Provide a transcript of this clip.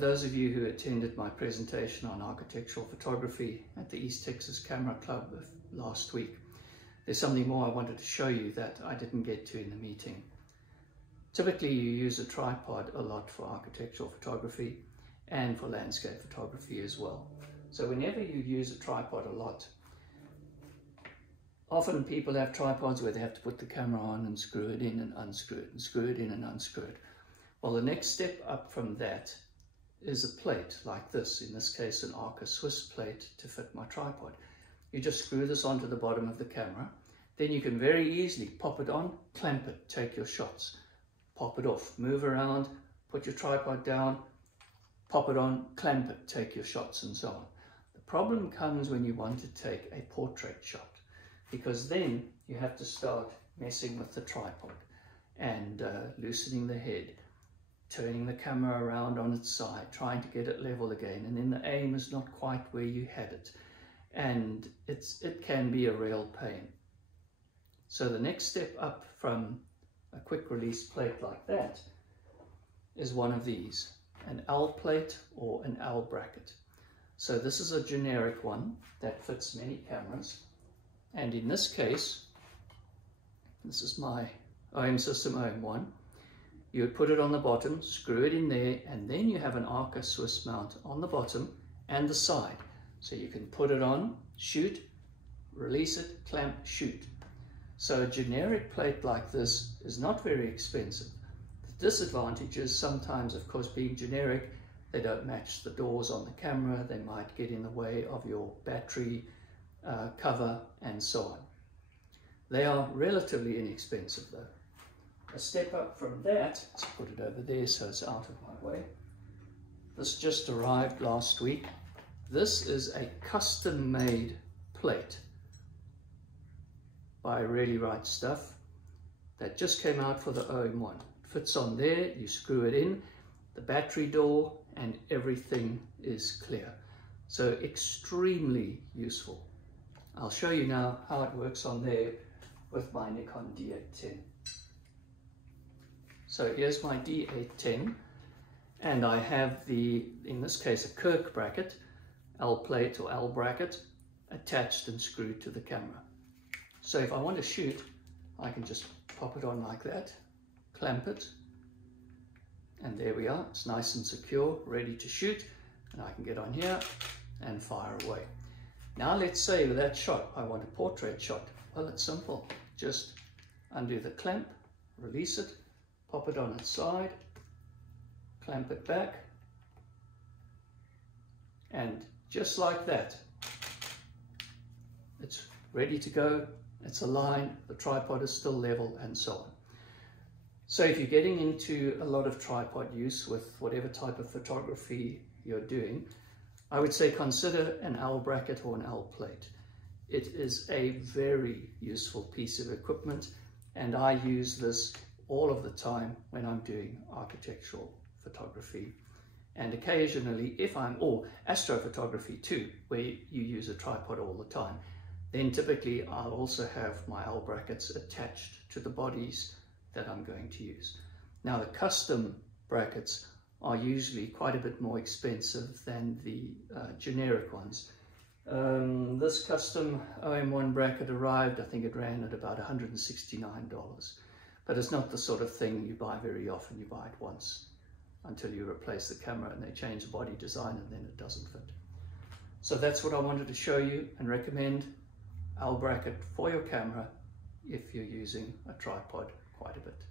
those of you who attended my presentation on architectural photography at the East Texas Camera Club last week, there's something more I wanted to show you that I didn't get to in the meeting. Typically you use a tripod a lot for architectural photography and for landscape photography as well. So whenever you use a tripod a lot, often people have tripods where they have to put the camera on and screw it in and unscrew it and screw it in and unscrew it. Well, the next step up from that is a plate like this, in this case an Arca Swiss plate to fit my tripod. You just screw this onto the bottom of the camera, then you can very easily pop it on, clamp it, take your shots, pop it off, move around, put your tripod down, pop it on, clamp it, take your shots, and so on. The problem comes when you want to take a portrait shot, because then you have to start messing with the tripod and loosening the head, turning the camera around on its side, trying to get it level again, and then the aim is not quite where you had it, and it can be a real pain. So the next step up from a quick release plate like that is one of these, an L plate or an L bracket. So this is a generic one that fits many cameras, and in this case, this is my OM System OM1. You would put it on the bottom, screw it in there, and then you have an Arca Swiss mount on the bottom and the side. So you can put it on, shoot, release it, clamp, shoot. So a generic plate like this is not very expensive. The disadvantage is sometimes, of course, being generic, they don't match the doors on the camera, they might get in the way of your battery cover, and so on. They are relatively inexpensive though. A step up from that, let's put it over there so it's out of my way. This just arrived last week. This is a custom-made plate by Really Right Stuff that just came out for the OM1. It fits on there, you screw it in, the battery door, and everything is clear. So extremely useful. I'll show you now how it works on there with my Nikon D810. So here's my D810, and I have in this case, a Kirk bracket, L plate or L bracket, attached and screwed to the camera. So if I want to shoot, I can just pop it on like that, clamp it, and there we are. It's nice and secure, ready to shoot, and I can get on here and fire away. Now let's say with that shot, I want a portrait shot. Well, it's simple. Just undo the clamp, release it, pop it on its side, clamp it back, and just like that, it's ready to go, it's aligned, the tripod is still level, and so on. So if you're getting into a lot of tripod use with whatever type of photography you're doing, I would say consider an L bracket or an L plate. It is a very useful piece of equipment, and I use this all of the time when I'm doing architectural photography, and occasionally or astrophotography too, where you use a tripod all the time. Then typically I'll also have my L brackets attached to the bodies that I'm going to use. Now the custom brackets are usually quite a bit more expensive than the generic ones. This custom OM1 bracket arrived, I think it ran at about $169. But it's not the sort of thing you buy very often. You buy it once until you replace the camera and they change the body design and then it doesn't fit. So that's what I wanted to show you and recommend. L bracket for your camera if you're using a tripod quite a bit.